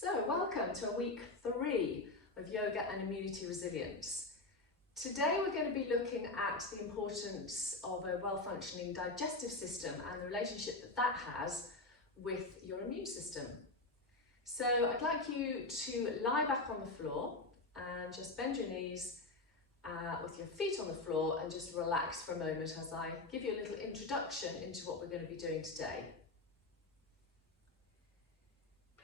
So welcome to week 3 of yoga and immunity resilience. Today we're going to be looking at the importance of a well-functioning digestive system and the relationship that that has with your immune system. So I'd like you to lie back on the floor and just bend your knees with your feet on the floor and just relax for a moment as I give you a little introduction into what we're going to be doing today.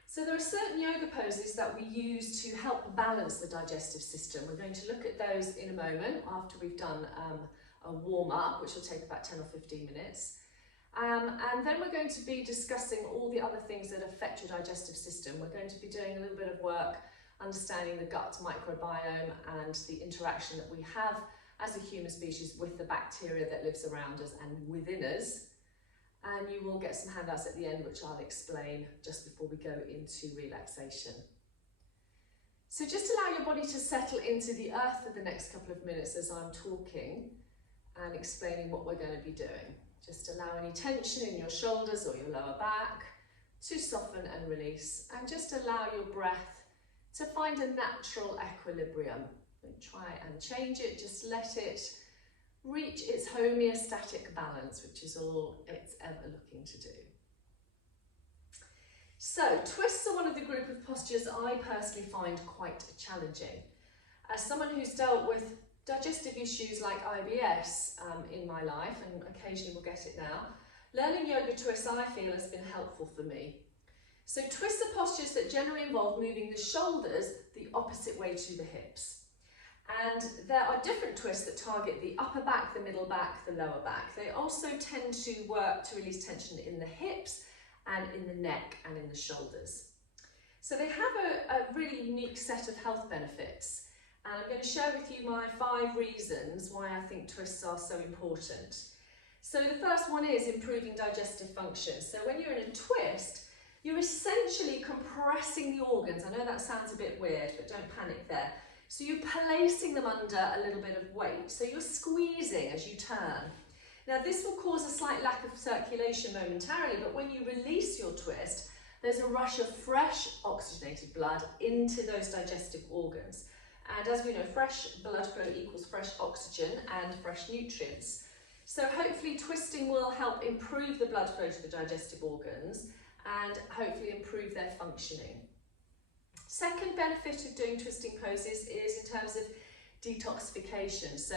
So there are certain yoga poses that we use to help balance the digestive system. We're going to look at those in a moment after we've done a warm-up, which will take about 10 or 15 minutes. And then we're going to be discussing all the other things that affect your digestive system. We're going to be doing a little bit of work understanding the gut microbiome and the interaction that we have as a human species with the bacteria that lives around us and within us. And you will get some handouts at the end, which I'll explain just before we go into relaxation. So just allow your body to settle into the earth for the next couple of minutes as I'm talking and explaining what we're going to be doing. Just allow any tension in your shoulders or your lower back to soften and release, and just allow your breath to find a natural equilibrium. Don't try and change it, just let it reach its homeostatic balance, which is all it's ever looking to do. So, twists are one of the group of postures I personally find quite challenging. As someone who's dealt with digestive issues like IBS in my life, and occasionally will get it now, learning yoga twists I feel has been helpful for me. So twists are postures that generally involve moving the shoulders the opposite way to the hips. And there are different twists that target the upper back, the middle back, the lower back. They also tend to work to release tension in the hips and in the neck and in the shoulders. So they have a really unique set of health benefits. And I'm going to share with you my 5 reasons why I think twists are so important. So the first one is improving digestive function. So when you're in a twist, you're essentially compressing the organs. I know that sounds a bit weird, but don't panic there. So you're placing them under a little bit of weight. So you're squeezing as you turn. Now this will cause a slight lack of circulation momentarily, but when you release your twist, there's a rush of fresh oxygenated blood into those digestive organs. And as we know, fresh blood flow equals fresh oxygen and fresh nutrients. So hopefully twisting will help improve the blood flow to the digestive organs and hopefully improve their functioning. Second benefit of doing twisting poses is in terms of detoxification. So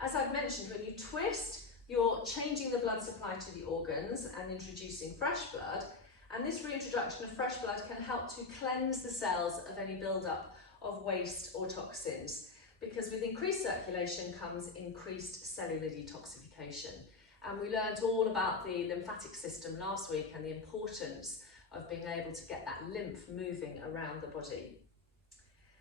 as I've mentioned, when you twist, you're changing the blood supply to the organs and introducing fresh blood. And this reintroduction of fresh blood can help to cleanse the cells of any buildup of waste or toxins, because with increased circulation comes increased cellular detoxification. And we learned all about the lymphatic system last week and the importance of being able to get that lymph moving around the body.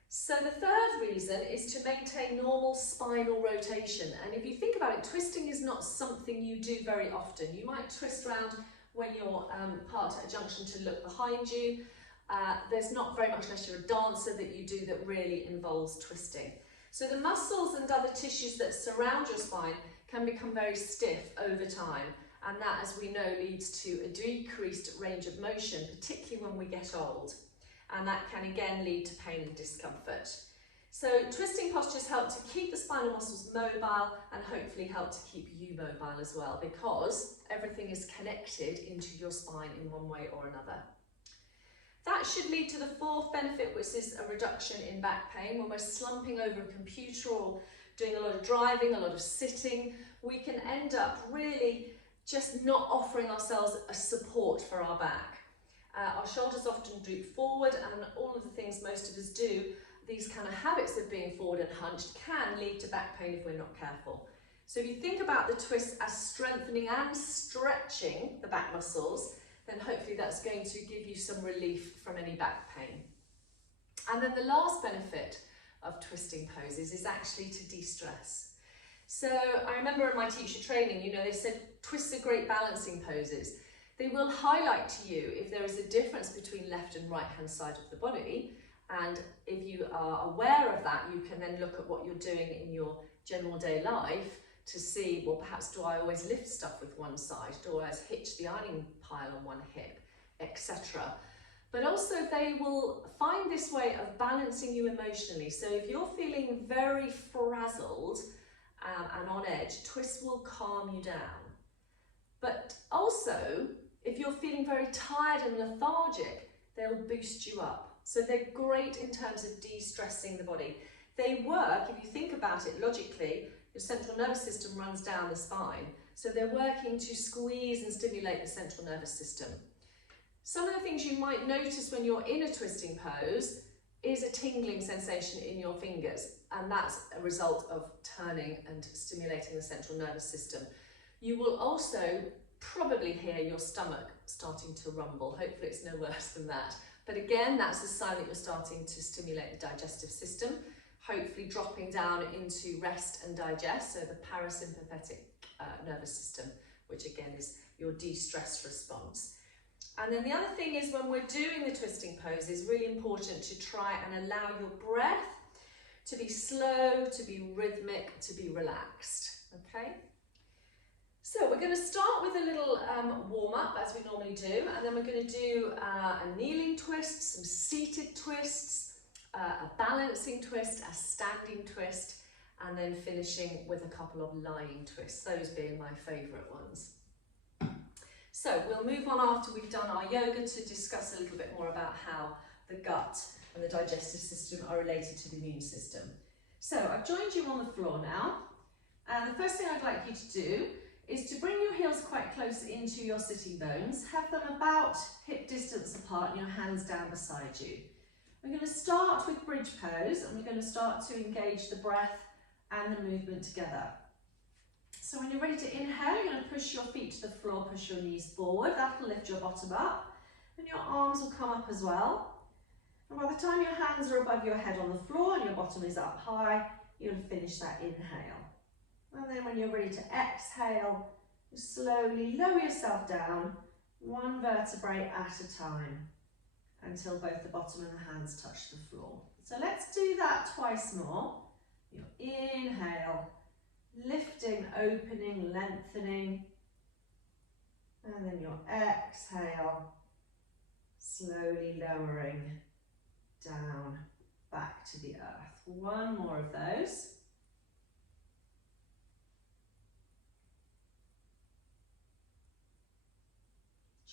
So the third reason is to maintain normal spinal rotation. And if you think about it, twisting is not something you do very often. You might twist around when you're parked at a junction to look behind you. There's not very much, unless you're a dancer, that you do that really involves twisting. So the muscles and other tissues that surround your spine can become very stiff over time, and that, as we know, leads to a decreased range of motion, particularly when we get old, and that can again lead to pain and discomfort. So twisting postures help to keep the spinal muscles mobile and hopefully help to keep you mobile as well, because everything is connected into your spine in one way or another. That should lead to the fourth benefit, which is a reduction in back pain. When we're slumping over a computer or doing a lot of driving, a lot of sitting, we can end up really just not offering ourselves a support for our back. Our shoulders often droop forward, and all of the things most of us do, these kind of habits of being forward and hunched, can lead to back pain if we're not careful. So if you think about the twist as strengthening and stretching the back muscles, then hopefully that's going to give you some relief from any back pain. And then the last benefit of twisting poses is actually to de-stress. So I remember in my teacher training, they said twists are great balancing poses. They will highlight to you if there is a difference between left and right hand side of the body, and if you are aware of that, you can then look at what you're doing in your general day life to see, well, perhaps do I always lift stuff with one side? Do I always hitch the ironing pile on one hip, etc. but also they will find this way of balancing you emotionally. So if you're feeling very frazzled and on edge, twists will calm you down. But also, if you're feeling very tired and lethargic, they'll boost you up. So they're great in terms of de-stressing the body. They work, if you think about it logically, your central nervous system runs down the spine. So they're working to squeeze and stimulate the central nervous system. Some of the things you might notice when you're in a twisting pose is a tingling sensation in your fingers, and that's a result of turning and stimulating the central nervous system. You will also probably hear your stomach starting to rumble. Hopefully it's no worse than that. But again, that's a sign that you're starting to stimulate the digestive system, hopefully dropping down into rest and digest, so the parasympathetic nervous system, which again is your de-stress response. And then the other thing is, when we're doing the twisting pose, it's really important to try and allow your breath to be slow, to be rhythmic, to be relaxed, okay? So we're going to start with a little warm-up, as we normally do, and then we're going to do a kneeling twist, some seated twists, a balancing twist, a standing twist, and then finishing with a couple of lying twists, those being my favourite ones. So we'll move on after we've done our yoga to discuss a little bit more about how the gut and the digestive system are related to the immune system. So I've joined you on the floor now, and the first thing I'd like you to do is to bring your heels quite close into your sitting bones, have them about hip distance apart and your hands down beside you. We're going to start with bridge pose, and we're going to start to engage the breath and the movement together. So when you're ready to inhale, you're going to push your feet to the floor, push your knees forward. That'll lift your bottom up, and your arms will come up as well. And by the time your hands are above your head on the floor and your bottom is up high, you'll finish that inhale. And then when you're ready to exhale, you slowly lower yourself down, one vertebrae at a time, until both the bottom and the hands touch the floor. So let's do that twice more. Your inhale, lifting, opening, lengthening, and then your exhale, slowly lowering down back to the earth. One more of those.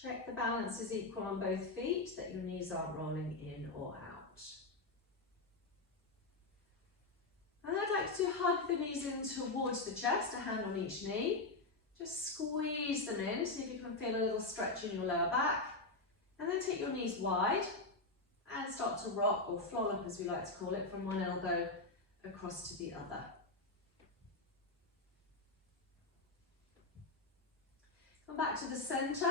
Check the balance is equal on both feet, that your knees aren't rolling in or out. And I'd like to hug the knees in towards the chest, a hand on each knee. Just squeeze them in, see if you can feel a little stretch in your lower back. And then take your knees wide and start to rock, or flollop as we like to call it, from one elbow across to the other. Come back to the centre.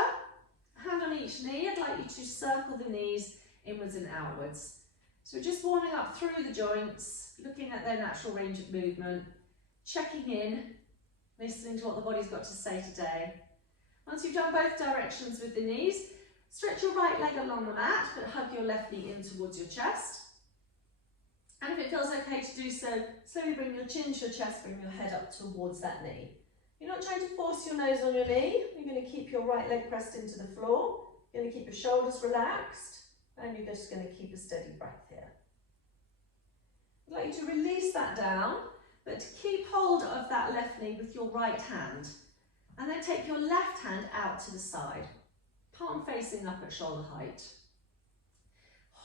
Hand on each knee. I'd like you to circle the knees inwards and outwards. So just warming up through the joints, looking at their natural range of movement, checking in, listening to what the body's got to say today. Once you've done both directions with the knees, stretch your right leg along the mat, but hug your left knee in towards your chest. And if it feels okay to do so, slowly bring your chin to your chest, bring your head up towards that knee. You're not trying to force your nose on your knee. You're going to keep your right leg pressed into the floor. You're going to keep your shoulders relaxed, and you're just going to keep a steady breath here. I'd like you to release that down, but keep hold of that left knee with your right hand, and then take your left hand out to the side, palm facing up at shoulder height.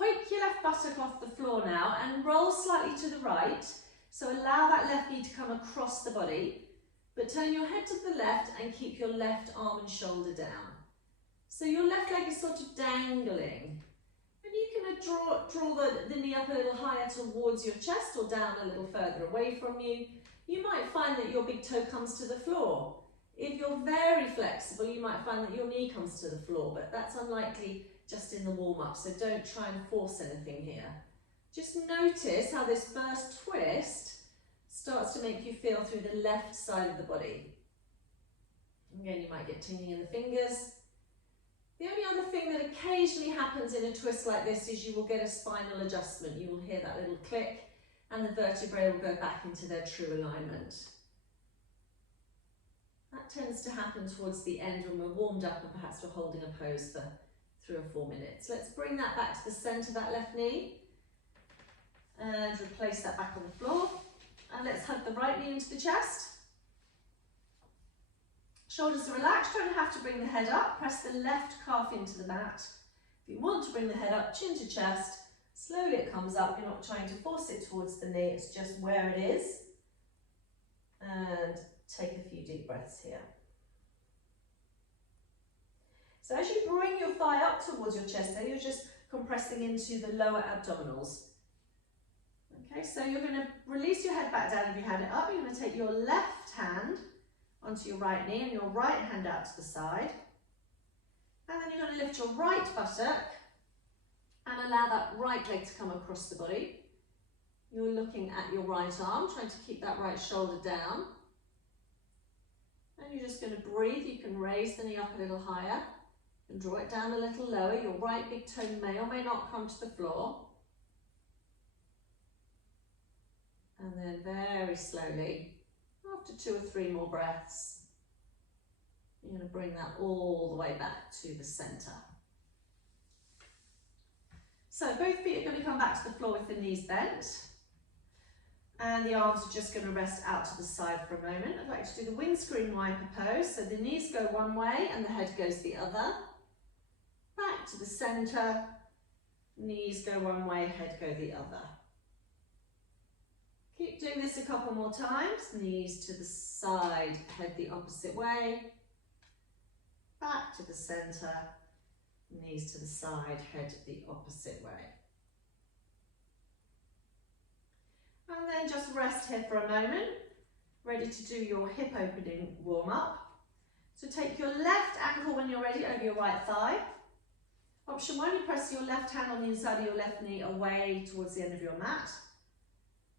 Hoik your left buttock off the floor now and roll slightly to the right, so allow that left knee to come across the body. But turn your head to the left and keep your left arm and shoulder down. So your left leg is sort of dangling. And you can draw the knee up a little higher towards your chest or down a little further away from you. You might find that your big toe comes to the floor. If you're very flexible, you might find that your knee comes to the floor, but that's unlikely just in the warm-up, so don't try and force anything here. Just notice how this first twist starts to make you feel through the left side of the body. Again, you might get tingling in the fingers. The only other thing that occasionally happens in a twist like this is you will get a spinal adjustment. You will hear that little click and the vertebrae will go back into their true alignment. That tends to happen towards the end when we're warmed up and perhaps we're holding a pose for 3 or 4 minutes. Let's bring that back to the centre of that left knee and replace that back on the floor. And let's hug the right knee into the chest. Shoulders are relaxed, you don't have to bring the head up. Press the left calf into the mat. If you want to bring the head up, chin to chest, slowly it comes up. You're not trying to force it towards the knee, it's just where it is. And take a few deep breaths here. So as you bring your thigh up towards your chest there, you're just compressing into the lower abdominals. Okay, so you're going to release your head back down if you had it up. You're going to take your left hand onto your right knee and your right hand out to the side. And then you're going to lift your right buttock and allow that right leg to come across the body. You're looking at your right arm, trying to keep that right shoulder down. And you're just going to breathe. You can raise the knee up a little higher and draw it down a little lower. Your right big toe may or may not come to the floor. And then very slowly, after 2 or 3 more breaths, you're going to bring that all the way back to the centre. So both feet are going to come back to the floor with the knees bent. And the arms are just going to rest out to the side for a moment. I'd like to do the windscreen wiper pose. So the knees go one way and the head goes the other. Back to the centre. Knees go one way, head go the other. Keep doing this a couple more times. Knees to the side, head the opposite way. Back to the centre. Knees to the side, head the opposite way. And then just rest here for a moment, ready to do your hip opening warm up. So take your left ankle when you're ready over your right thigh. Option 1, you press your left hand on the inside of your left knee away towards the end of your mat.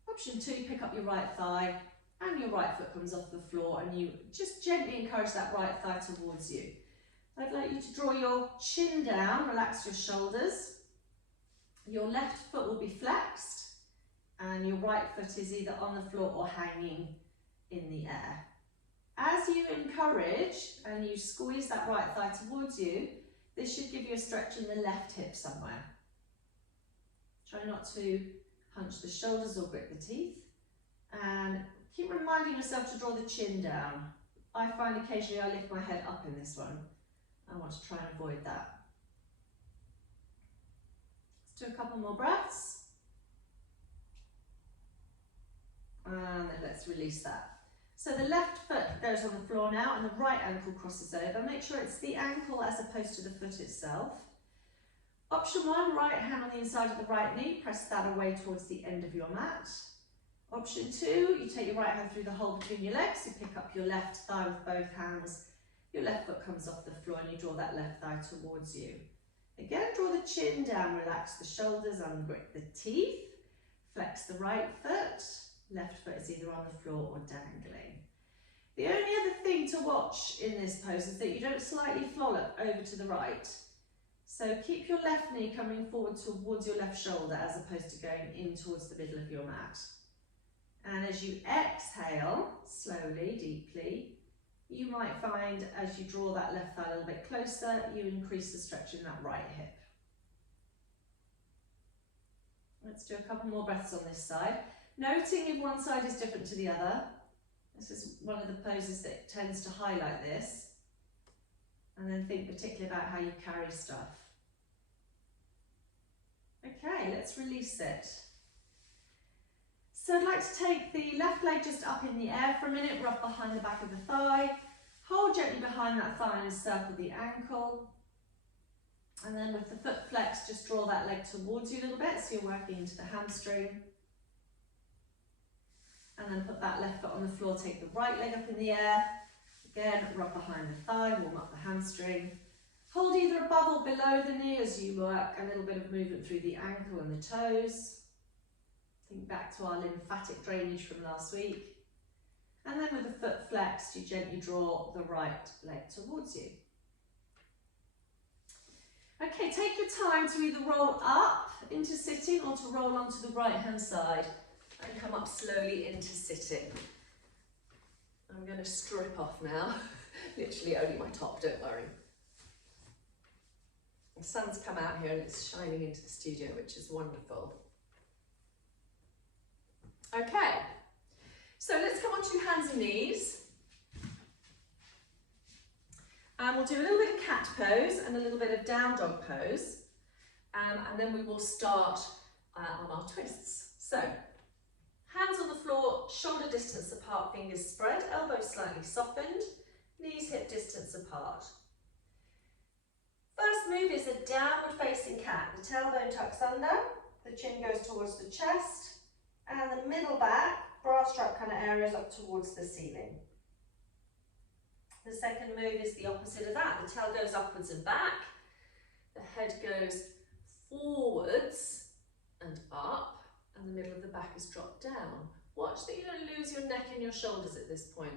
Option 2, pick up your right thigh and your right foot comes off the floor and you just gently encourage that right thigh towards you. I'd like you to draw your chin down, relax your shoulders. Your left foot will be flexed and your right foot is either on the floor or hanging in the air. As you encourage and you squeeze that right thigh towards you, this should give you a stretch in the left hip somewhere. Try not to hunch the shoulders or grit the teeth. And keep reminding yourself to draw the chin down. I find occasionally I lift my head up in this one. I want to try and avoid that. Let's do a couple more breaths. And then let's release that. So the left foot goes on the floor now and the right ankle crosses over. Make sure it's the ankle as opposed to the foot itself. Option 1, right hand on the inside of the right knee, press that away towards the end of your mat. Option 2, you take your right hand through the hole between your legs, you pick up your left thigh with both hands, your left foot comes off the floor and you draw that left thigh towards you. Again, draw the chin down, relax the shoulders, ungrit the teeth, flex the right foot, left foot is either on the floor or dangling. The only other thing to watch in this pose is that you don't slightly flollop over to the right. So keep your left knee coming forward towards your left shoulder as opposed to going in towards the middle of your mat. And as you exhale, slowly, deeply, you might find as you draw that left thigh a little bit closer, you increase the stretch in that right hip. Let's do a couple more breaths on this side. Noting if one side is different to the other. This is one of the poses that tends to highlight this. And then think particularly about how you carry stuff. Okay, let's release it. So I'd like to take the left leg just up in the air for a minute, rub behind the back of the thigh, hold gently behind that thigh and encircle the ankle. And then with the foot flex, just draw that leg towards you a little bit, so you're working into the hamstring. And then put that left foot on the floor, take the right leg up in the air. Again, rub behind the thigh, warm up the hamstring. Hold either above or below the knee as you work a little bit of movement through the ankle and the toes. Think back to our lymphatic drainage from last week. And then with the foot flexed, you gently draw the right leg towards you. Okay, take your time to either roll up into sitting or to roll onto the right hand side and come up slowly into sitting. I'm going to strip off now, literally only my top, don't worry. sun's come out here and it's shining into the studio, which is wonderful. Okay, so let's come on to hands and knees. And we'll do a little bit of cat pose and a little bit of down dog pose. And then we will start on our twists. So, hands on the floor, shoulder distance apart, fingers spread, elbows slightly softened, knees hip distance apart. First move is a downward facing cat. The tailbone tucks under, the chin goes towards the chest, and the middle back, bra strap kind of areas up towards the ceiling. The second move is the opposite of that. The tail goes upwards and back, the head goes forwards and up, and the middle of the back is dropped down. Watch that you don't lose your neck and your shoulders at this point.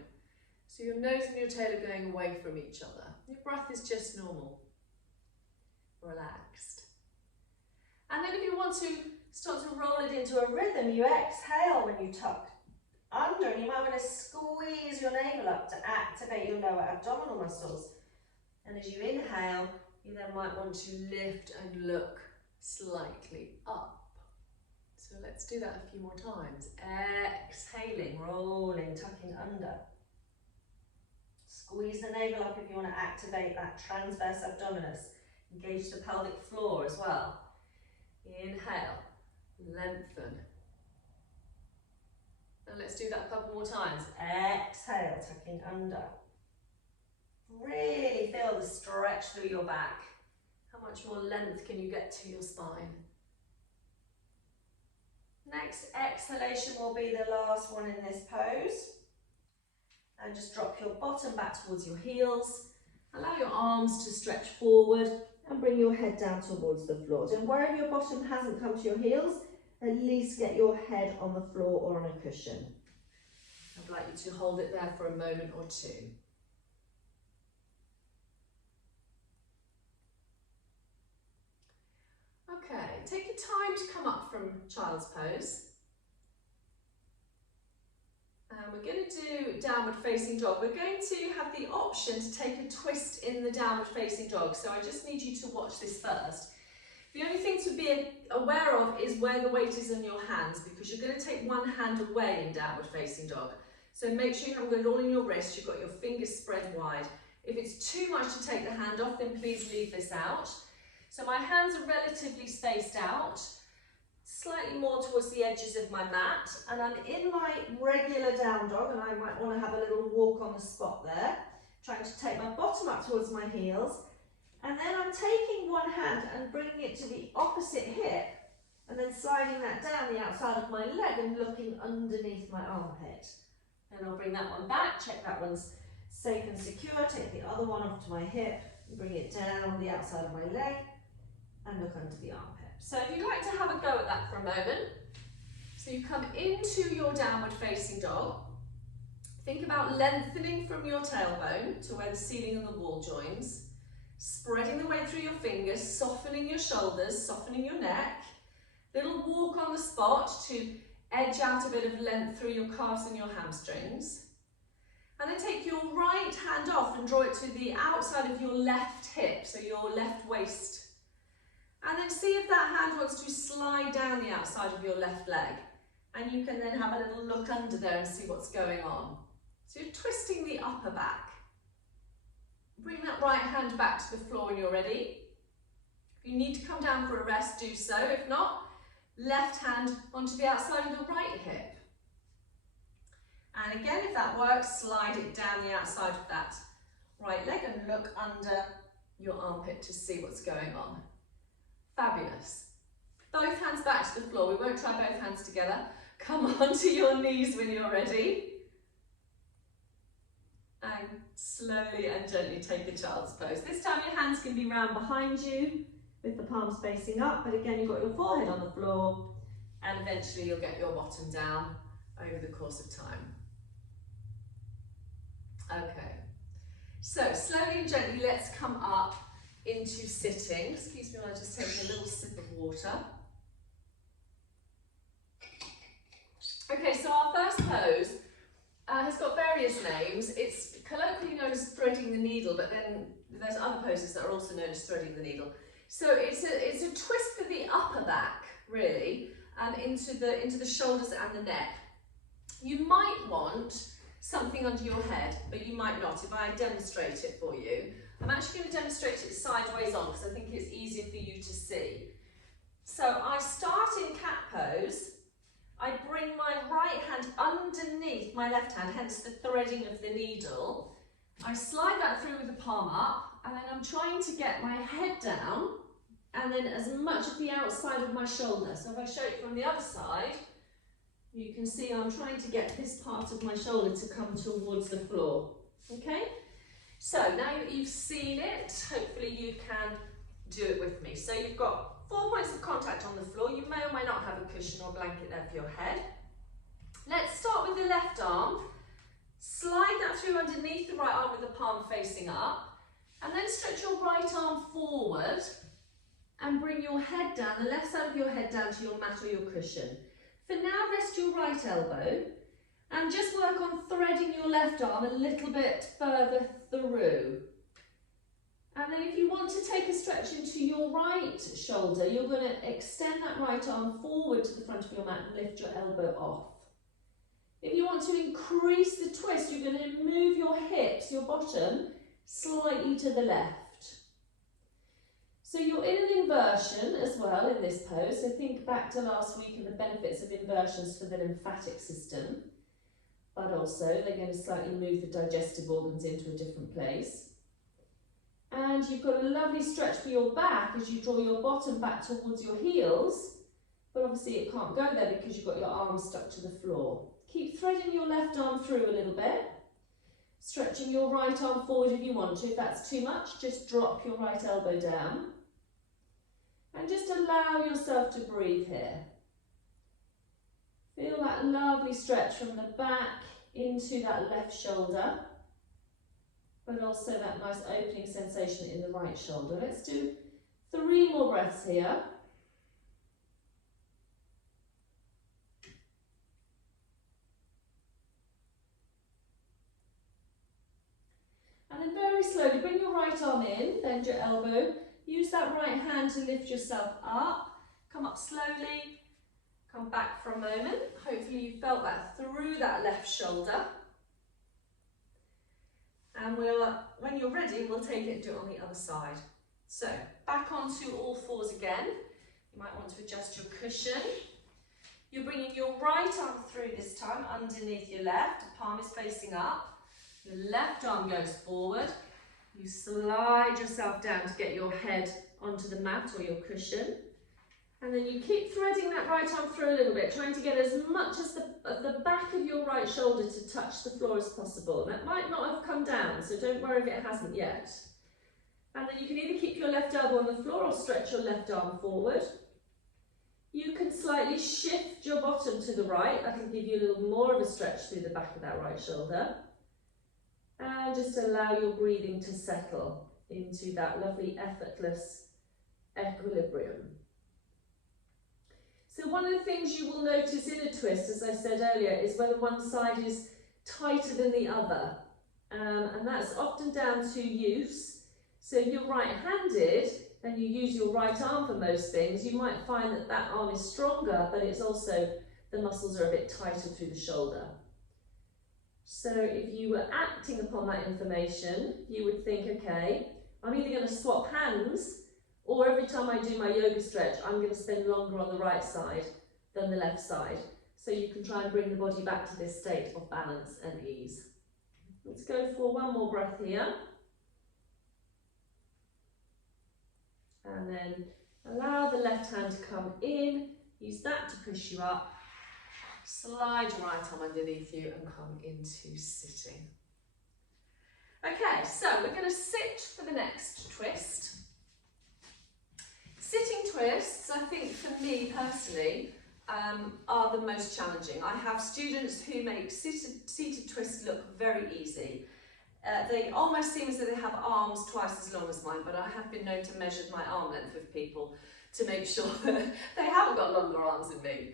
So your nose and your tail are going away from each other. Your breath is just normal. Relaxed. And then if you want to start to roll it into a rhythm, you exhale when you tuck under, and you might want to squeeze your navel up to activate your lower abdominal muscles. And as you inhale, you then might want to lift and look slightly up. So let's do that a few more times. Exhaling, rolling, tucking under. Squeeze the navel up if you want to activate that transverse abdominis. Engage the pelvic floor as well. Inhale, lengthen. Now let's do that a couple more times. Exhale, tucking under. Really feel the stretch through your back. How much more length can you get to your spine? Next exhalation will be the last one in this pose. And just drop your bottom back towards your heels. Allow your arms to stretch forward and bring your head down towards the floor. And wherever your bottom hasn't come to your heels, at least get your head on the floor or on a cushion. I'd like you to hold it there for a moment or two. Okay, take your time to come up from child's pose. And we're going to do downward facing dog. We're going to have the option to take a twist in the downward facing dog. So I just need you to watch this first. The only thing to be aware of is where the weight is in your hands, because you're going to take one hand away in downward facing dog. So make sure you haven't got it all in your wrist, you've got your fingers spread wide. If it's too much to take the hand off, then please leave this out. So my hands are relatively spaced out, slightly more towards the edges of my mat, and I'm in my regular down dog, and I might want to have a little walk on the spot there, trying to take my bottom up towards my heels, and then I'm taking one hand and bringing it to the opposite hip, and then sliding that down the outside of my leg and looking underneath my armpit. Then I'll bring that one back, check that one's safe and secure, take the other one off to my hip, and bring it down the outside of my leg, and look under the armpit. So if you'd like to have a go at that for a moment, so you come into your downward facing dog, think about lengthening from your tailbone to where the ceiling and the wall joins, spreading the weight through your fingers, softening your shoulders, softening your neck, little walk on the spot to edge out a bit of length through your calves and your hamstrings, and then take your right hand off and draw it to the outside of your left hip, so your left waist. And then see if that hand wants to slide down the outside of your left leg. And you can then have a little look under there and see what's going on. So you're twisting the upper back. Bring that right hand back to the floor when you're ready. If you need to come down for a rest, do so. If not, left hand onto the outside of the right hip. And again, if that works, slide it down the outside of that right leg and look under your armpit to see what's going on. Fabulous. Both hands back to the floor. We won't try both hands together. Come onto your knees when you're ready. And slowly and gently take a child's pose. This time your hands can be round behind you with the palms facing up, but again you've got your forehead on the floor, and eventually you'll get your bottom down over the course of time. Okay, so slowly and gently let's come up into sitting. Excuse me while I just take a little sip of water. Okay, so our first pose has got various names. It's colloquially known as threading the needle, but then there's other poses that are also known as threading the needle. So it's a twist for the upper back, really, into the shoulders and the neck. You might want something under your head, but you might not. If I demonstrate it for you, I'm actually going to demonstrate it sideways on because I think it's easier for you to see. So I start in cat pose. I bring my right hand underneath my left hand, hence the threading of the needle. I slide that through with the palm up, and then I'm trying to get my head down, and then as much of the outside of my shoulder. So if I show it from the other side, you can see I'm trying to get this part of my shoulder to come towards the floor. Okay? So now that you've seen it, hopefully you can do it with me. So you've got 4 points of contact on the floor. You may or may not have a cushion or blanket there for your head. Let's start with the left arm. Slide that through underneath the right arm with the palm facing up, and then stretch your right arm forward and bring your head down, the left side of your head down to your mat or your cushion. For now, rest your right elbow and just work on threading your left arm a little bit further through. And then if you want to take a stretch into your right shoulder, you're going to extend that right arm forward to the front of your mat and lift your elbow off. If you want to increase the twist, you're going to move your hips, your bottom, slightly to the left. So you're in an inversion as well in this pose. So think back to last week and the benefits of inversions for the lymphatic system. But also they're going to slightly move the digestive organs into a different place. And you've got a lovely stretch for your back as you draw your bottom back towards your heels. But obviously it can't go there because you've got your arms stuck to the floor. Keep threading your left arm through a little bit. Stretching your right arm forward if you want to. If that's too much, just drop your right elbow down. And just allow yourself to breathe here. Feel that lovely stretch from the back into that left shoulder, but also that nice opening sensation in the right shoulder. Let's do 3 more breaths here. And then very slowly bring your right arm in, bend your elbow, use that right hand to lift yourself up, come up slowly, come back for a moment. Hopefully you felt that through that left shoulder. And when you're ready, we'll take it and do it on the other side. So back onto all fours again. You might want to adjust your cushion. You're bringing your right arm through this time underneath your left. The palm is facing up. Your left arm goes forward. You slide yourself down to get your head onto the mat or your cushion. And then you keep threading that right arm through a little bit, trying to get as much as the back of your right shoulder to touch the floor as possible. And that might not have come down, so don't worry if it hasn't yet. And then you can either keep your left elbow on the floor or stretch your left arm forward. You can slightly shift your bottom to the right. That can give you a little more of a stretch through the back of that right shoulder. And just allow your breathing to settle into that lovely effortless equilibrium. So one of the things you will notice in a twist, as I said earlier, is whether one side is tighter than the other. And that's often down to use. So if you're right-handed and you use your right arm for most things, you might find that that arm is stronger, but it's also, the muscles are a bit tighter through the shoulder. So if you were acting upon that information, you would think, okay, I'm either going to swap hands, or every time I do my yoga stretch, I'm going to spend longer on the right side than the left side. So you can try and bring the body back to this state of balance and ease. Let's go for one more breath here. And then allow the left hand to come in. Use that to push you up. Slide your right arm underneath you and come into sitting. Okay, so we're going to sit for the next twist. Sitting twists, I think for me personally, are the most challenging. I have students who make seated twists look very easy. They almost seem as though they have arms twice as long as mine, but I have been known to measure my arm length with people to make sure that they haven't got longer arms than me.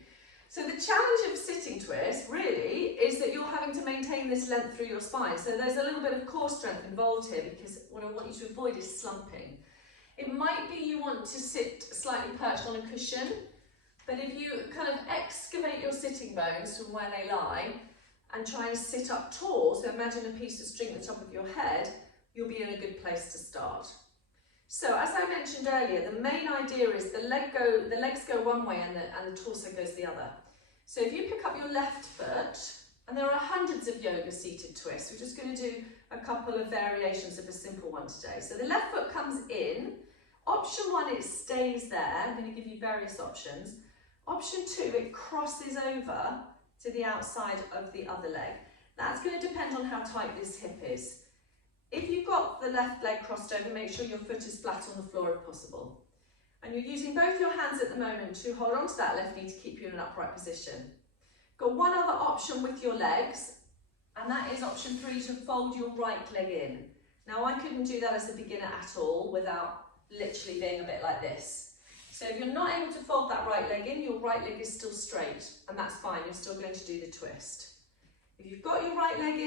So the challenge of sitting twist really is that you're having to maintain this length through your spine. So there's a little bit of core strength involved here because what I want you to avoid is slumping. It might be you want to sit slightly perched on a cushion, but if you kind of excavate your sitting bones from where they lie and try and sit up tall, so imagine a piece of string at the top of your head, you'll be in a good place to start. So as I mentioned earlier, the main idea is the legs go one way and the torso goes the other. So if you pick up your left foot, and there are hundreds of yoga seated twists, we're just going to do a couple of variations of a simple one today. So the left foot comes in. Option 1, it stays there. I'm going to give you various options. Option 2, it crosses over to the outside of the other leg. That's going to depend on how tight this hip is. If you've got the left leg crossed over, make sure your foot is flat on the floor if possible. And you're using both your hands at the moment to hold on to that left knee to keep you in an upright position. Got one other option with your legs, and that is option 3, to fold your right leg in. Now I couldn't do that as a beginner at all without literally being a bit like this. So if you're not able to fold that right leg in, your right leg is still straight, and that's fine, you're still going to do the twist. If you've got your right leg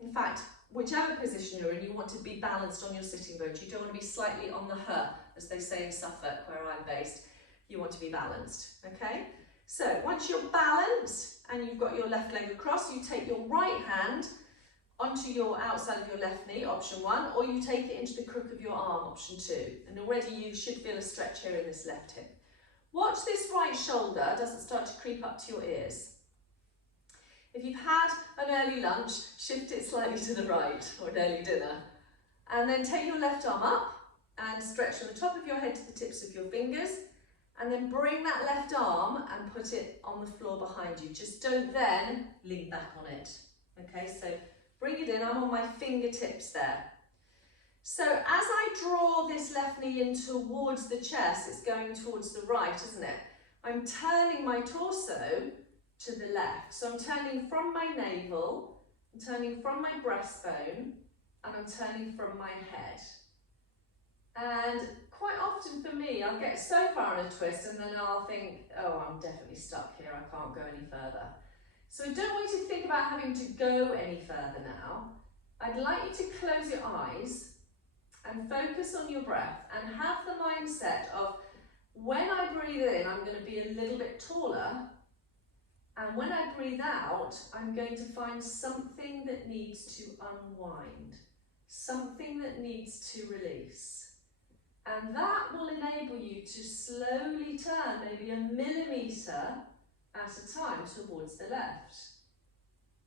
in fact, whichever position you're in, you want to be balanced on your sitting bones. You don't want to be slightly on the her, as they say in Suffolk, where I'm based. You want to be balanced, okay? So once you're balanced and you've got your left leg across, you take your right hand onto your outside of your left knee, option 1, or you take it into the crook of your arm, option 2. And already you should feel a stretch here in this left hip. Watch this right shoulder doesn't start to creep up to your ears. If you've had an early lunch, shift it slightly to the right, or an early dinner. And then take your left arm up and stretch from the top of your head to the tips of your fingers. And then bring that left arm and put it on the floor behind you. Just don't then lean back on it. Okay, so bring it in. I'm on my fingertips there. So as I draw this left knee in towards the chest, it's going towards the right, isn't it? I'm turning my torso to the left. So I'm turning from my navel, I'm turning from my breastbone, and I'm turning from my head. And quite often for me, I'll get so far in a twist and then I'll think, oh, I'm definitely stuck here, I can't go any further. So I don't want you to think about having to go any further now. I'd like you to close your eyes and focus on your breath and have the mindset of, when I breathe in, I'm going to be a little bit taller. And when I breathe out, I'm going to find something that needs to unwind, something that needs to release. And that will enable you to slowly turn maybe 1 millimetre at a time towards the left.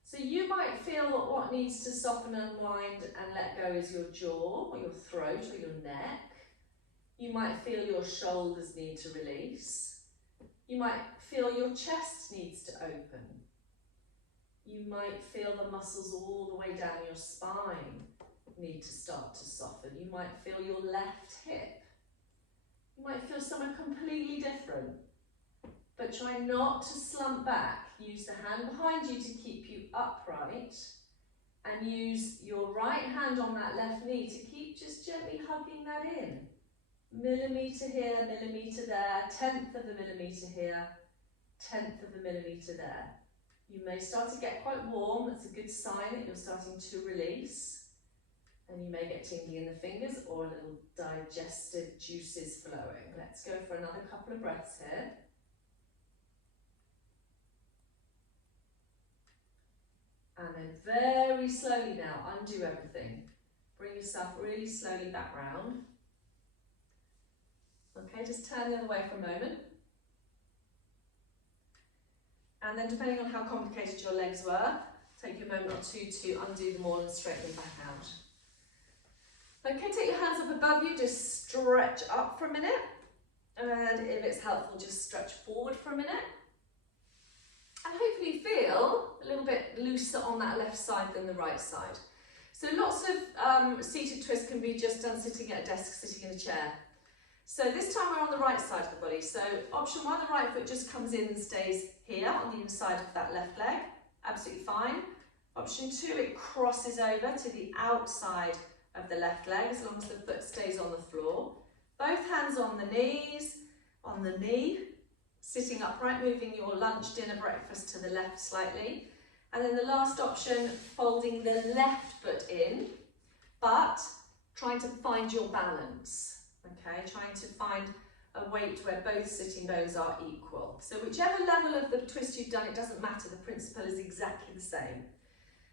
So you might feel that what needs to soften, unwind and let go is your jaw or your throat or your neck. You might feel your shoulders need to release. You might feel your chest needs to open. You might feel the muscles all the way down your spine need to start to soften. You might feel your left hip. You might feel somewhere completely different. But try not to slump back. Use the hand behind you to keep you upright. And use your right hand on that left knee to keep just gently hugging that in. Millimetre here, millimetre there, 1/10 of a millimetre here, 1/10 of a millimetre there. You may start to get quite warm. That's a good sign that you're starting to release. And you may get tingling in the fingers or a little digestive juices flowing. Let's go for another couple of breaths here. And then very slowly now, undo everything. Bring yourself really slowly back round. Okay, just turn the other way for a moment. And then depending on how complicated your legs were, take a moment or two to undo them all and straighten them back out. Okay, take your hands up above you, just stretch up for a minute. And if it's helpful, just stretch forward for a minute. And hopefully feel a little bit looser on that left side than the right side. So lots of seated twists can be just done sitting at a desk, sitting in a chair. So this time we're on the right side of the body. So option 1, the right foot just comes in and stays here on the inside of that left leg. Absolutely fine. Option 2, it crosses over to the outside of the left leg as long as the foot stays on the floor. Both hands on the knees, on the knee, sitting upright, moving your lunch, dinner, breakfast to the left slightly. And then the last option, folding the left foot in, but trying to find your balance. Okay, trying to find a weight where both sitting bones are equal. So whichever level of the twist you've done, it doesn't matter, the principle is exactly the same.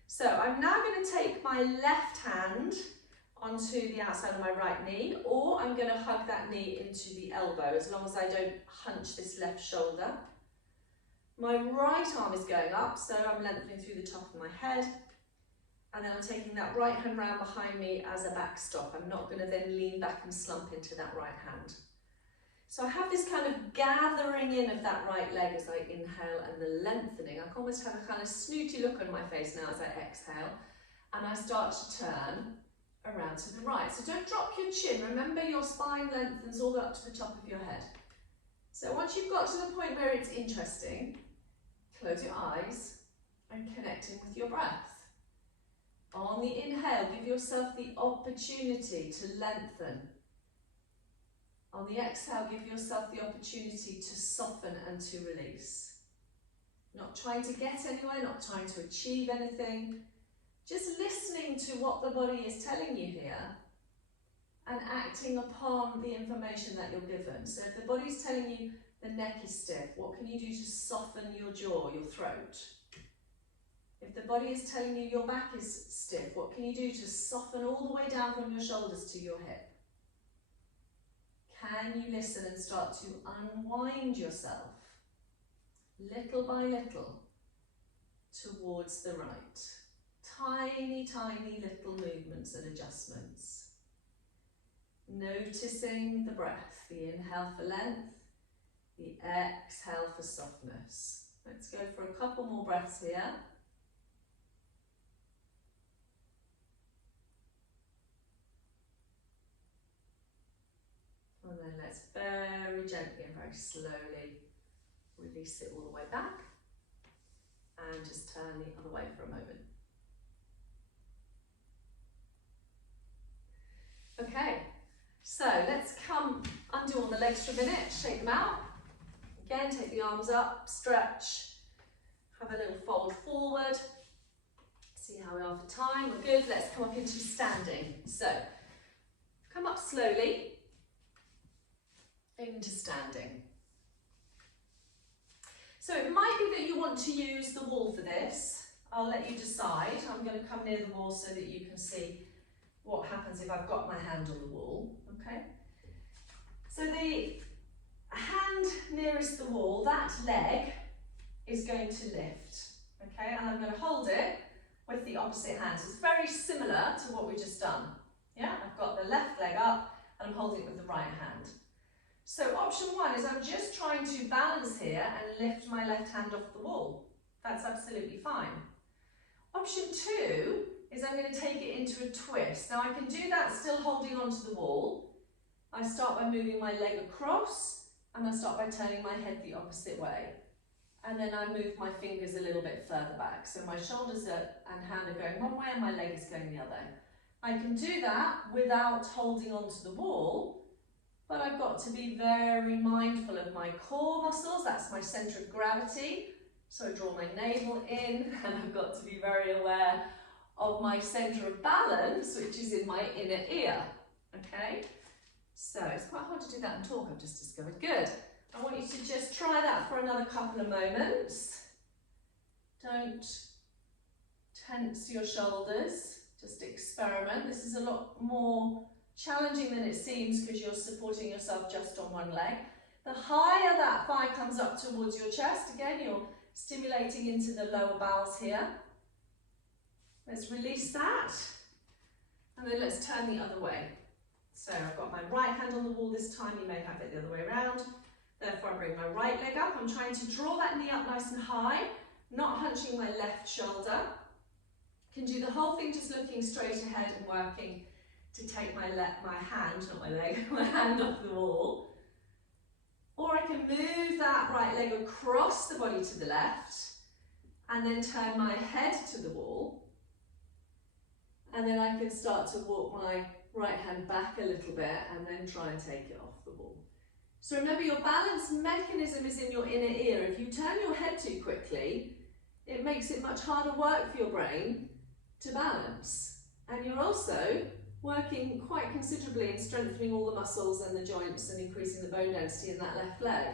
So I'm now going to take my left hand onto the outside of my right knee, or I'm going to hug that knee into the elbow, as long as I don't hunch this left shoulder. My right arm is going up, so I'm lengthening through the top of my head, and then I'm taking that right hand round behind me as a backstop. I'm not going to then lean back and slump into that right hand. So I have this kind of gathering in of that right leg as I inhale, and the lengthening. I can almost have a kind of snooty look on my face now as I exhale, and I start to turn around to the right. So don't drop your chin. Remember, your spine lengthens all the way up to the top of your head. So once you've got to the point where it's interesting, close your eyes and connecting with your breath. On the inhale, give yourself the opportunity to lengthen. On the exhale, give yourself the opportunity to soften and to release. Not trying to get anywhere, not trying to achieve anything, just listening to what the body is telling you here and acting upon the information that you're given. So if the body's telling you the neck is stiff, what can you do to soften your jaw, your throat? If the body is telling you your back is stiff, what can you do to soften all the way down from your shoulders to your hip? Can you listen and start to unwind yourself, little by little, towards the right? Tiny, tiny little movements and adjustments. Noticing the breath, the inhale for length, the exhale for softness. Let's go for a couple more breaths here. And then let's very gently and very slowly release it all the way back and just turn the other way for a moment. Okay, so let's come undo all the legs for a minute, shake them out. Again, take the arms up, stretch, have a little fold forward. See how we are for time, we're good. Let's come up into standing. So, come up slowly into standing. So it might be that you want to use the wall for this. I'll let you decide. I'm going to come near the wall so that you can see what happens if I've got my hand on the wall, okay? So the hand nearest the wall, that leg is going to lift, okay? And I'm going to hold it with the opposite hand. So it's very similar to what we've just done, yeah? I've got the left leg up and I'm holding it with the right hand. So option one is I'm just trying to balance here and lift my left hand off the wall. That's absolutely fine. Option two is I'm going to take it into a twist. Now I can do that still holding onto the wall. I start by moving my leg across and I start by turning my head the opposite way. And then I move my fingers a little bit further back. So my shoulders and hand are going one way and my leg is going the other. I can do that without holding onto the wall, but I've got to be very mindful of my core muscles. That's my centre of gravity. So I draw my navel in and I've got to be very aware of my centre of balance, which is in my inner ear, okay? So it's quite hard to do that and talk, I've just discovered. Good. I want you to just try that for another couple of moments. Don't tense your shoulders, just experiment. This is a lot more challenging than it seems because you're supporting yourself just on one leg. The higher that thigh comes up towards your chest, again, you're stimulating into the lower bowels here. Let's release that, and then let's turn the other way. So I've got my right hand on the wall this time, you may have it the other way around. Therefore I bring my right leg up, I'm trying to draw that knee up nice and high, not hunching my left shoulder. Can do the whole thing just looking straight ahead and working to take my hand, not my leg, my hand off the wall. Or I can move that right leg across the body to the left and then turn my head to the wall. And then I can start to walk my right hand back a little bit and then try and take it off the wall. So remember, your balance mechanism is in your inner ear. If you turn your head too quickly, it makes it much harder work for your brain to balance. And you're also working quite considerably in strengthening all the muscles and the joints and increasing the bone density in that left leg.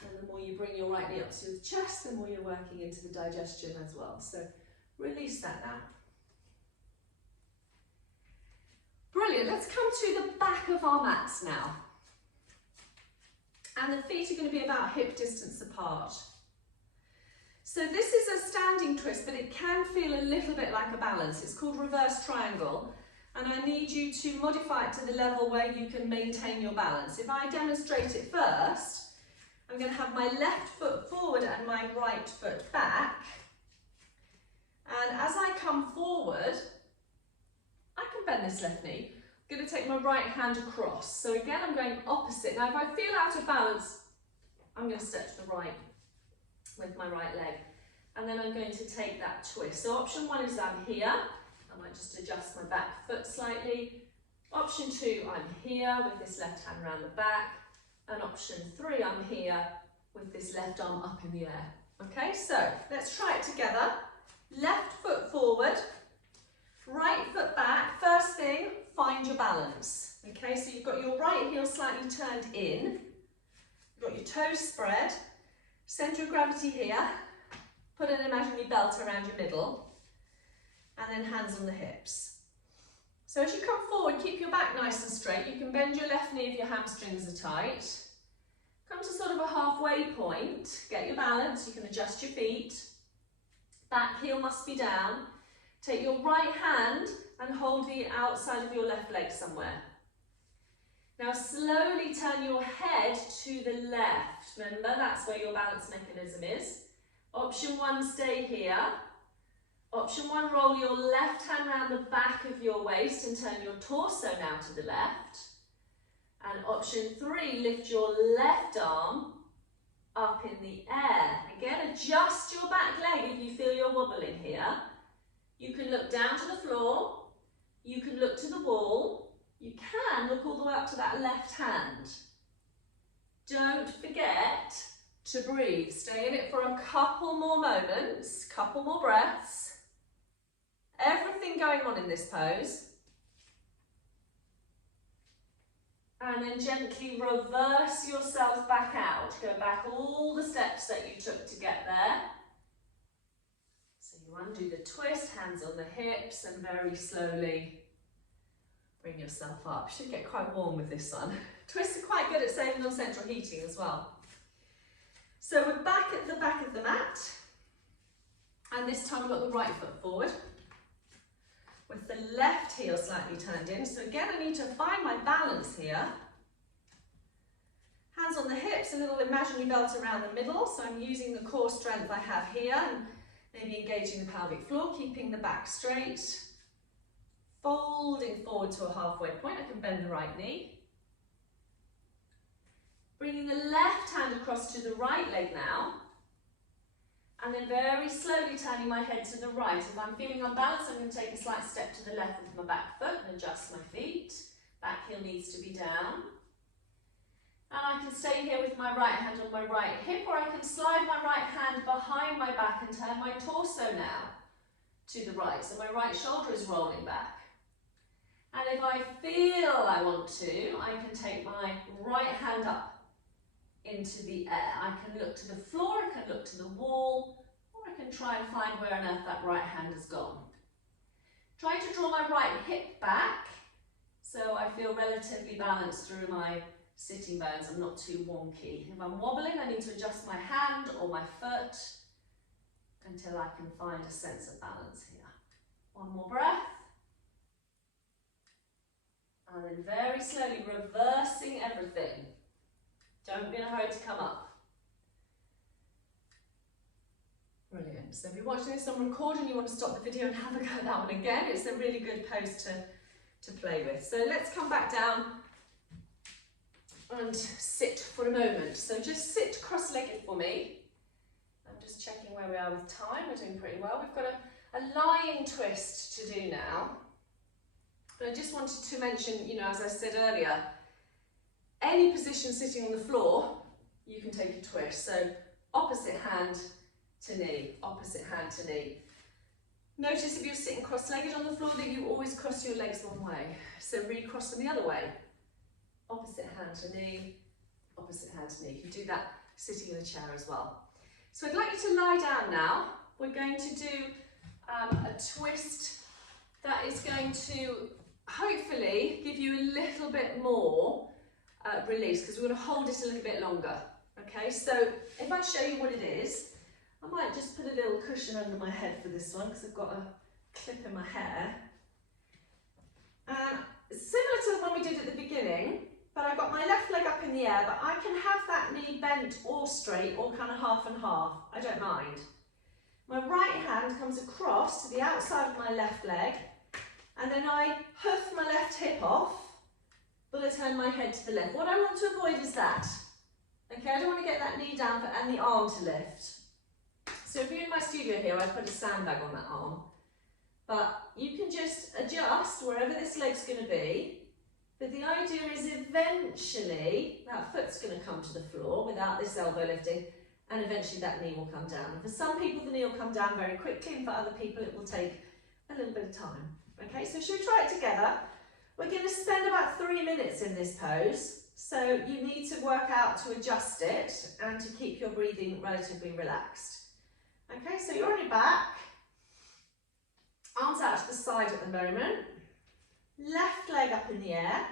And the more you bring your right knee up to the chest, the more you're working into the digestion as well. So release that now. Brilliant, let's come to the back of our mats now. And the feet are going to be about hip distance apart. So this is a standing twist, but it can feel a little bit like a balance. It's called reverse triangle. And I need you to modify it to the level where you can maintain your balance. If I demonstrate it first, I'm going to have my left foot forward and my right foot back. And as I come forward, I can bend this left knee. I'm going to take my right hand across. So again, I'm going opposite. Now, if I feel out of balance, I'm going to step to the right with my right leg. And then I'm going to take that twist. So option one is I'm here. I might just adjust my back foot slightly. Option two, I'm here with this left hand around the back. And option three, I'm here with this left arm up in the air. Okay, so let's try it together. Left foot forward, right foot back. First thing, find your balance. Okay, so you've got your right heel slightly turned in. You've got your toes spread. Centre of gravity here. Put an imaginary belt around your middle. And then hands on the hips. So as you come forward, keep your back nice and straight. You can bend your left knee if your hamstrings are tight. Come to sort of a halfway point. Get your balance. You can adjust your feet. Back heel must be down. Take your right hand and hold the outside of your left leg somewhere. Now slowly turn your head to the left. Remember, that's where your balance mechanism is. Option one, stay here. Option one, roll your left hand around the back of your waist and turn your torso now to the left. And option three, lift your left arm up in the air. Again, adjust your back leg if you feel you're wobbling here. You can look down to the floor. You can look to the wall. You can look all the way up to that left hand. Don't forget to breathe. Stay in it for a couple more moments, couple more breaths. Everything going on in this pose. And then gently reverse yourself back out. Go back all the steps that you took to get there. So you undo the twist, hands on the hips, and very slowly bring yourself up. You should get quite warm with this one. Twists are quite good at saving on central heating as well. So we're back at the back of the mat. And this time we've got the right foot forward, with the left heel slightly turned in. So again, I need to find my balance here. Hands on the hips, a little imaginary belt around the middle. So I'm using the core strength I have here and maybe engaging the pelvic floor, keeping the back straight. Folding forward to a halfway point. I can bend the right knee. Bringing the left hand across to the right leg now. And then very slowly turning my head to the right. If I'm feeling unbalanced, I'm going to take a slight step to the left with my back foot and adjust my feet. Back heel needs to be down. And I can stay here with my right hand on my right hip, or I can slide my right hand behind my back and turn my torso now to the right. So my right shoulder is rolling back. And if I feel I want to, I can take my right hand up into the air. I can look to the floor, I can look to the wall, or I can try and find where on earth that right hand has gone. Trying to draw my right hip back so I feel relatively balanced through my sitting bones. I'm not too wonky. If I'm wobbling, I need to adjust my hand or my foot until I can find a sense of balance here. One more breath. And then very slowly reversing everything. Don't be in a hurry to come up. Brilliant. So if you're watching this on recording, you want to stop the video and have a go at that one again. It's a really good pose to play with. So let's come back down and sit for a moment. So just sit cross-legged for me. I'm just checking where we are with time. We're doing pretty well. We've got a lying twist to do now. But I just wanted to mention, as I said earlier, any position sitting on the floor, you can take a twist. So opposite hand to knee, opposite hand to knee. Notice if you're sitting cross-legged on the floor that you always cross your legs one way. So recross them the other way. Opposite hand to knee, opposite hand to knee. You can do that sitting in a chair as well. So I'd like you to lie down now. We're going to do a twist that is going to hopefully give you a little bit more release, because we're going to hold it a little bit longer. Okay, so if I show you what it is, I might just put a little cushion under my head for this one because I've got a clip in my hair. Similar to the one we did at the beginning, but I've got my left leg up in the air, but I can have that knee bent or straight or kind of half and half. I don't mind. My right hand comes across to the outside of my left leg, and then I hoof my left hip off, but I turn my head to the left. What I want to avoid is that. Okay, I don't want to get that knee down and the arm to lift. So if you're in my studio here, I put a sandbag on that arm, but you can just adjust wherever this leg's going to be. But the idea is eventually that foot's going to come to the floor without this elbow lifting, and eventually that knee will come down. And for some people, the knee will come down very quickly, and for other people, it will take a little bit of time. Okay, so should we try it together? We're going to spend about 3 minutes in this pose, so you need to work out to adjust it and to keep your breathing relatively relaxed. Okay, so you're on your back, arms out to the side at the moment, left leg up in the air.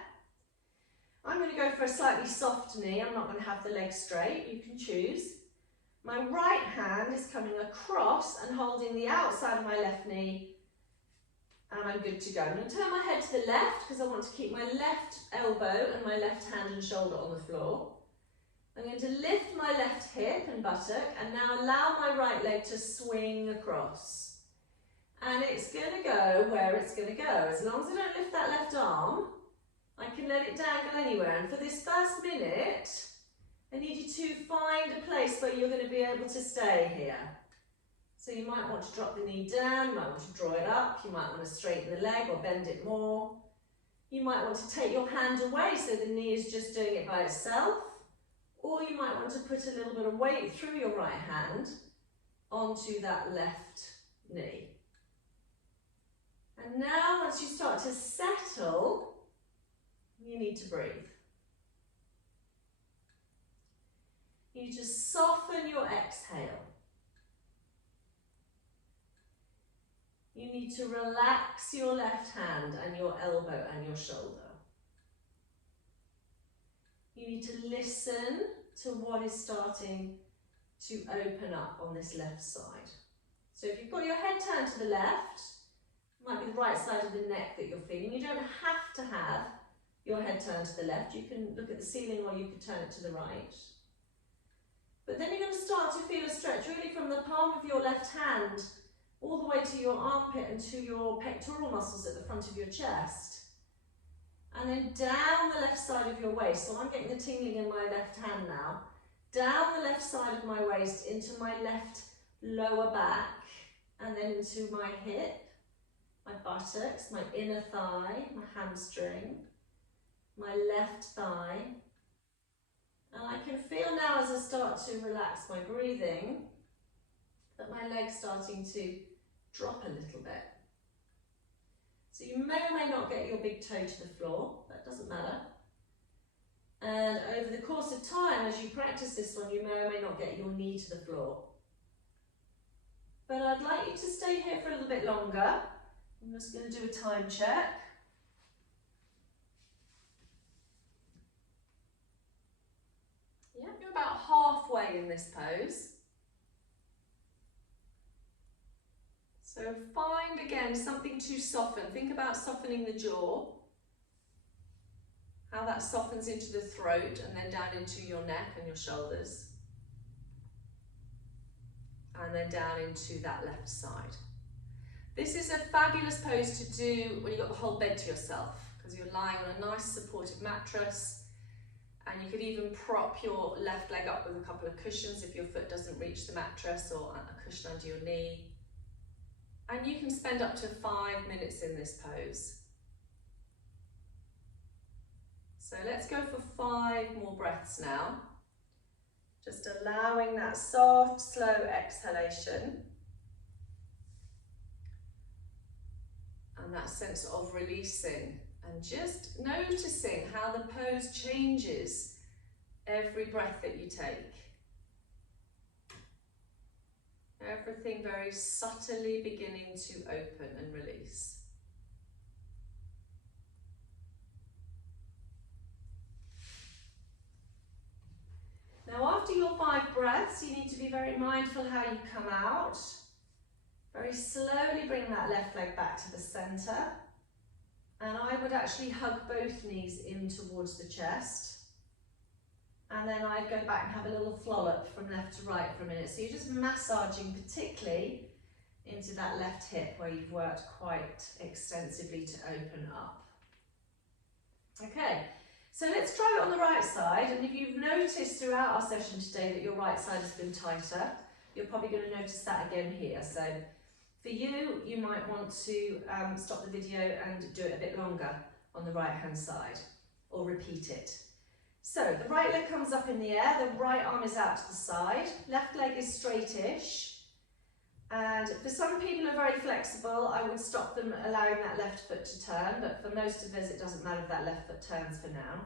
I'm going to go for a slightly soft knee. I'm not going to have the leg straight, you can choose. My right hand is coming across and holding the outside of my left knee, and I'm good to go. I'm going to turn my head to the left because I want to keep my left elbow and my left hand and shoulder on the floor. I'm going to lift my left hip and buttock and now allow my right leg to swing across. And it's going to go where it's going to go. As long as I don't lift that left arm, I can let it dangle anywhere. And for this first minute, I need you to find a place where you're going to be able to stay here. So you might want to drop the knee down, you might want to draw it up, you might want to straighten the leg or bend it more. You might want to take your hand away so the knee is just doing it by itself. Or you might want to put a little bit of weight through your right hand onto that left knee. And now once you start to settle, you need to breathe. You just soften your exhale. You need to relax your left hand and your elbow and your shoulder. You need to listen to what is starting to open up on this left side. So if you've got your head turned to the left, it might be the right side of the neck that you're feeling. You don't have to have your head turned to the left. You can look at the ceiling or you can turn it to the right. But then you're going to start to feel a stretch really from the palm of your left hand all the way to your armpit and to your pectoral muscles at the front of your chest. And then down the left side of your waist. So I'm getting the tingling in my left hand now. Down the left side of my waist into my left lower back, and then into my hip, my buttocks, my inner thigh, my hamstring, my left thigh. And I can feel now as I start to relax my breathing that my leg's starting to drop a little bit. So you may or may not get your big toe to the floor, that doesn't matter. And over the course of time, as you practice this one, you may or may not get your knee to the floor. But I'd like you to stay here for a little bit longer. I'm just going to do a time check. Yeah, you're about halfway in this pose. So find again something to soften. Think about softening the jaw. How that softens into the throat and then down into your neck and your shoulders. And then down into that left side. This is a fabulous pose to do when you've got the whole bed to yourself, because you're lying on a nice supportive mattress, and you could even prop your left leg up with a couple of cushions if your foot doesn't reach the mattress, or a cushion under your knee. And you can spend up to 5 minutes in this pose. So let's go for 5 more breaths now. Just allowing that soft, slow exhalation. and that sense of releasing, and just noticing how the pose changes every breath that you take. Everything very subtly beginning to open and release. Now, after your 5 breaths, you need to be very mindful how you come out. Very slowly bring that left leg back to the center. And I would actually hug both knees in towards the chest. And then I'd go back and have a little flollop from left to right for a minute. So you're just massaging particularly into that left hip where you've worked quite extensively to open up. Okay, so let's try it on the right side. And if you've noticed throughout our session today that your right side has been tighter, you're probably going to notice that again here. So for you, you might want to stop the video and do it a bit longer on the right hand side, or repeat it. So the right leg comes up in the air, the right arm is out to the side, left leg is straightish, and for some people who are very flexible, I would stop them allowing that left foot to turn, but for most of us it doesn't matter if that left foot turns for now.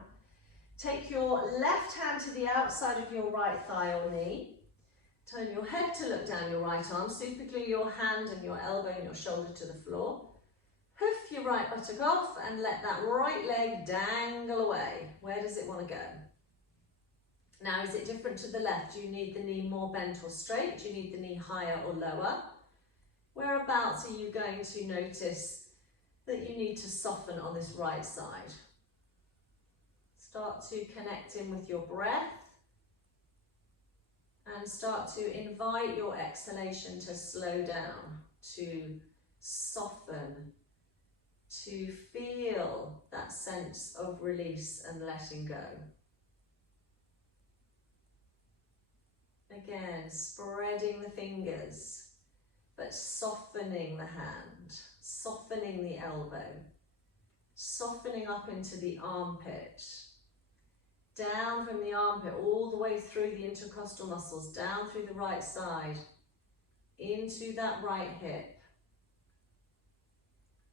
Take your left hand to the outside of your right thigh or knee, turn your head to look down your right arm, super glue your hand and your elbow and your shoulder to the floor. Hoof your right buttock off and let that right leg dangle away. Where does it want to go? Now, is it different to the left? Do you need the knee more bent or straight? Do you need the knee higher or lower? Whereabouts are you going to notice that you need to soften on this right side? Start to connect in with your breath and start to invite your exhalation to slow down, to soften, to feel that sense of release and letting go. Again, spreading the fingers, but softening the hand, softening the elbow, softening up into the armpit, down from the armpit all the way through the intercostal muscles, down through the right side, into that right hip,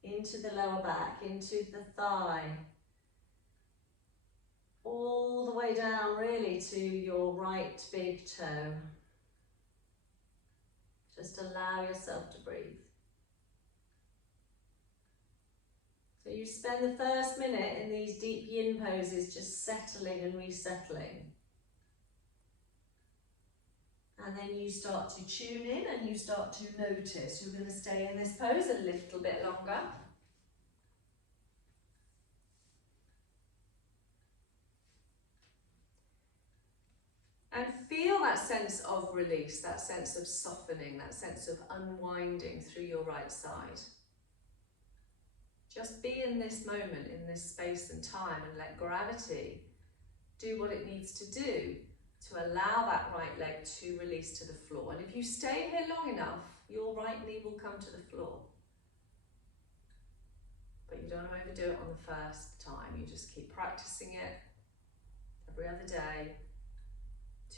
into the lower back, into the thigh, all the way down really to your right big toe. Just allow yourself to breathe. So you spend the first minute in these deep yin poses just settling and resettling. And then you start to tune in and you start to notice. You're going to stay in this pose a little bit longer. And feel that sense of release, that sense of softening, that sense of unwinding through your right side. Just be in this moment, in this space and time, and let gravity do what it needs to do to allow that right leg to release to the floor. And if you stay here long enough, your right knee will come to the floor. But you don't want to overdo it on the first time. You just keep practicing it every other day.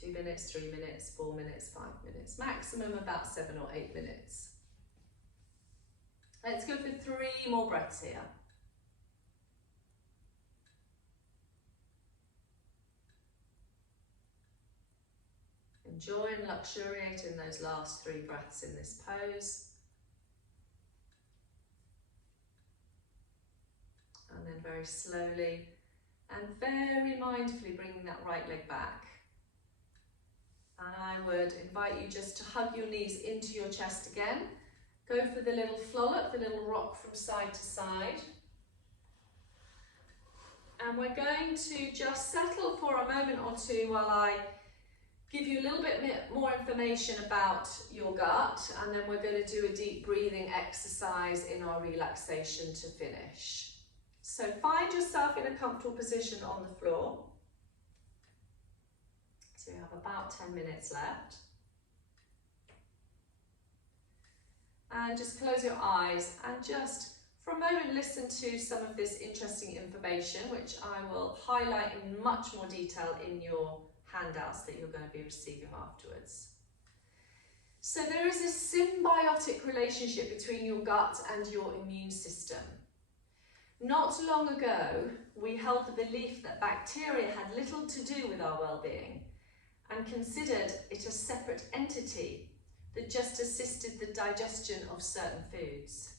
2 minutes, 3 minutes, 4 minutes, 5 minutes, maximum about 7 or 8 minutes. Let's go for 3 more breaths here. Enjoy and luxuriate in those last 3 breaths in this pose. And then very slowly and very mindfully bringing that right leg back. And I would invite you just to hug your knees into your chest again. Go for the little flollop, the little rock from side to side. And we're going to just settle for a moment or two while I give you a little bit more information about your gut, and then we're going to do a deep breathing exercise in our relaxation to finish. So find yourself in a comfortable position on the floor. So you have about 10 minutes left. And just close your eyes and just for a moment listen to some of this interesting information, which I will highlight in much more detail in your handouts that you're going to be receiving afterwards. So there is a symbiotic relationship between your gut and your immune system. Not long ago, we held the belief that bacteria had little to do with our well-being and considered it a separate entity that just assisted the digestion of certain foods.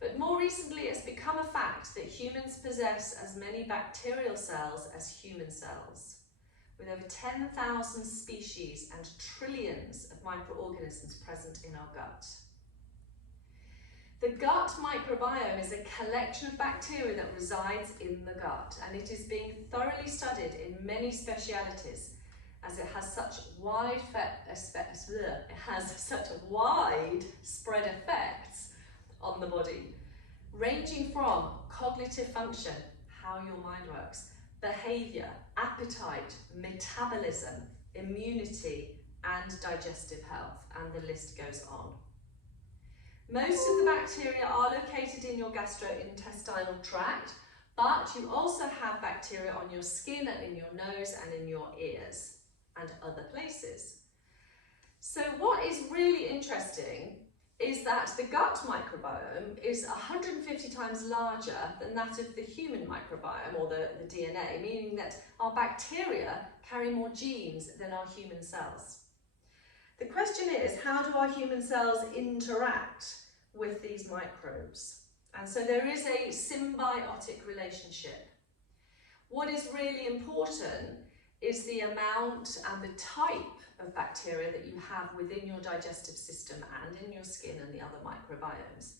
But more recently, it's become a fact that humans possess as many bacterial cells as human cells, with over 10,000 species and trillions of microorganisms present in our gut. The gut microbiome is a collection of bacteria that resides in the gut, and it is being thoroughly studied in many specialities as it has such widespread effects on the body, ranging from cognitive function, how your mind works, behaviour, appetite, metabolism, immunity, and digestive health, and the list goes on. Most of the bacteria are located in your gastrointestinal tract, but you also have bacteria on your skin and in your nose and in your ears and other places. So what is really interesting is that the gut microbiome is 150 times larger than that of the human microbiome, or the DNA, meaning that our bacteria carry more genes than our human cells. The question is, how do our human cells interact with these microbes? And so there is a symbiotic relationship. What is really important is the amount and the type of bacteria that you have within your digestive system and in your skin and the other microbiomes.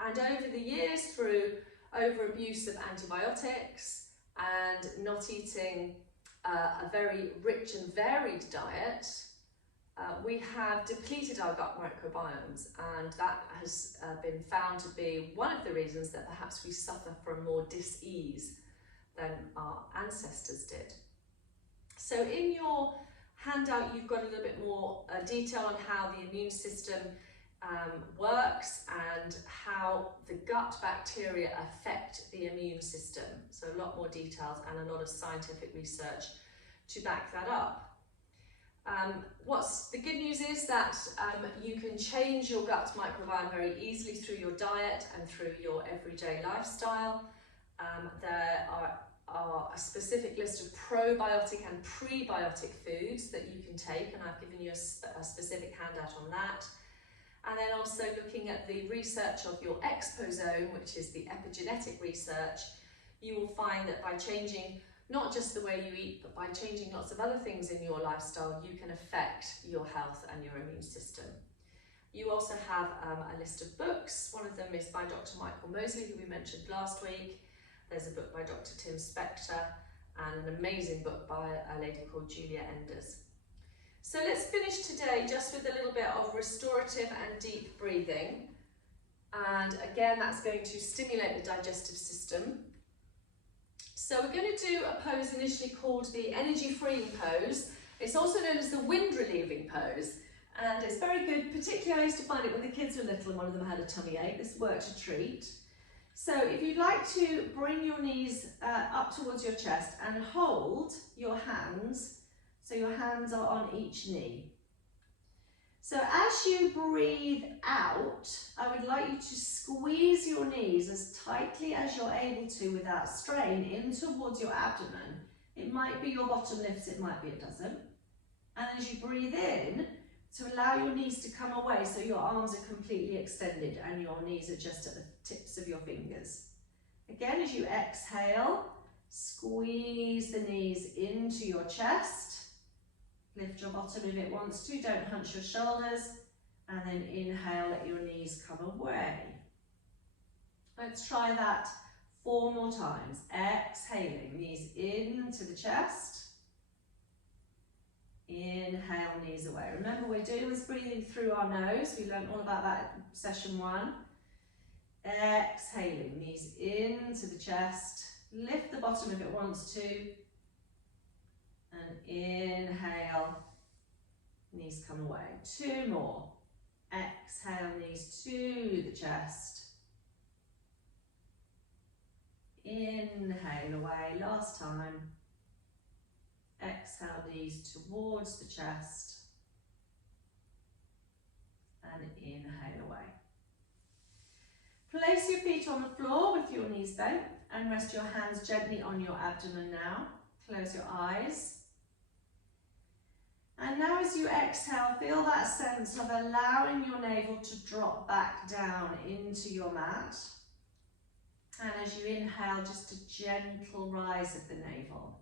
And over the years, through overabuse of antibiotics and not eating a very rich and varied diet, we have depleted our gut microbiomes, and that has been found to be one of the reasons that perhaps we suffer from more dis-ease than our ancestors did. So in your handout, you've got a little bit more detail on how the immune system works and how the gut bacteria affect the immune system. So a lot more details and a lot of scientific research to back that up. What's the good news is that you can change your gut microbiome very easily through your diet and through your everyday lifestyle. There are a specific list of probiotic and prebiotic foods that you can take, and I've given you a specific handout on that. And then also looking at the research of your exposome, which is the epigenetic research, you will find that by changing not just the way you eat, but by changing lots of other things in your lifestyle, you can affect your health and your immune system. You also have a list of books. One of them is by Dr. Michael Mosley, who we mentioned last week. There's a book by Dr. Tim Spector and an amazing book by a lady called Julia Enders. So let's finish today just with a little bit of restorative and deep breathing. And again, that's going to stimulate the digestive system. So we're going to do a pose initially called the energy freeing pose. It's also known as the wind relieving pose. And it's very good, particularly I used to find it when the kids were little and one of them had a tummy ache. This worked a treat. So if you'd like to bring your knees up towards your chest and hold your hands, so your hands are on each knee. So as you breathe out, I would like you to squeeze your knees as tightly as you're able to without strain in towards your abdomen. It might be your bottom lifts, it might be it doesn't. And as you breathe in, to allow your knees to come away so your arms are completely extended and your knees are just at the tips of your fingers. Again, as you exhale, squeeze the knees into your chest. Lift your bottom if it wants to, don't hunch your shoulders. And then inhale, let your knees come away. Let's try that 4 more times. Exhaling, knees into the chest. Inhale, knees away. Remember, we're doing this breathing through our nose. We learned all about that in session 1. Exhaling, knees into the chest. Lift the bottom if it wants to. And inhale, knees come away. 2 more. Exhale, knees to the chest. Inhale away, last time. Exhale, knees towards the chest. and inhale away. Place your feet on the floor with your knees bent and rest your hands gently on your abdomen now. Close your eyes. And now as you exhale, feel that sense of allowing your navel to drop back down into your mat. And as you inhale, just a gentle rise of the navel.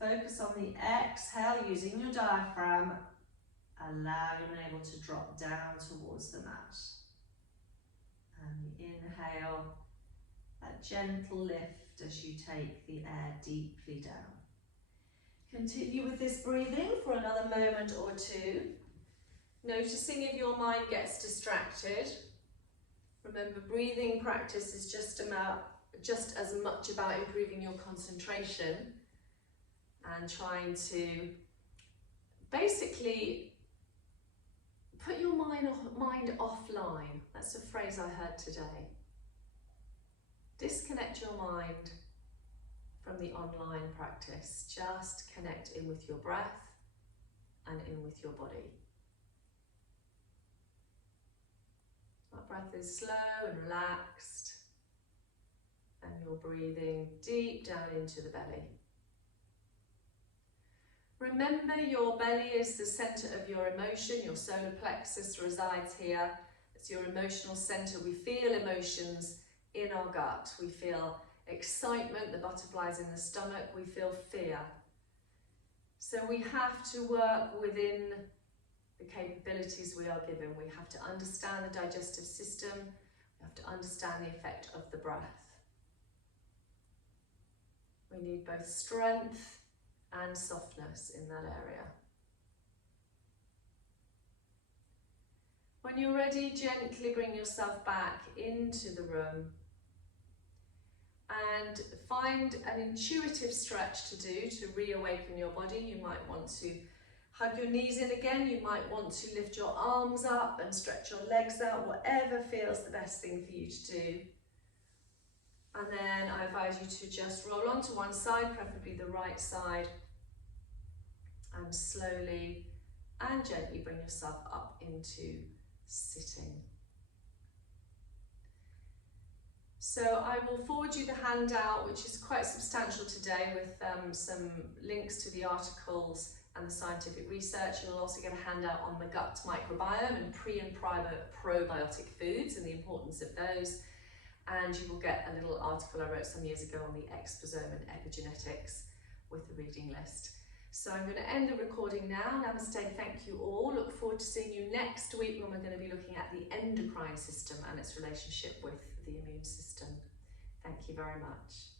Focus on the exhale using your diaphragm. Allow your navel to drop down towards the mat. And the inhale, that gentle lift as you take the air deeply down. Continue with this breathing for another moment or two, noticing if your mind gets distracted. Remember, breathing practice is just as much about improving your concentration and trying to basically put your mind offline. That's a phrase I heard today. Disconnect your mind from the online practice. Just connect in with your breath and in with your body. That breath is slow and relaxed, and you're breathing deep down into the belly. Remember, your belly is the center of your emotion. Your solar plexus resides here. It's your emotional center. We feel emotions in our gut. We feel excitement, the butterflies in the stomach. We feel fear. So we have to work within the capabilities we are given. We have to understand the digestive system. We have to understand the effect of the breath. We need both strength and softness in that area. When you're ready, gently bring yourself back into the room and find an intuitive stretch to do to reawaken your body. You might want to hug your knees in again. You might want to lift your arms up and stretch your legs out, whatever feels the best thing for you to do. And then I advise you to just roll onto one side, preferably the right side, and slowly and gently bring yourself up into sitting. So I will forward you the handout, which is quite substantial today, with some links to the articles and the scientific research. You'll also get a handout on the gut microbiome and pre and probiotic foods and the importance of those. And you will get a little article I wrote some years ago on the Microbiome and Epigenetics with the reading list. So I'm going to end the recording now. Namaste, thank you all. Look forward to seeing you next week when we're going to be looking at the endocrine system and its relationship with the immune system. Thank you very much.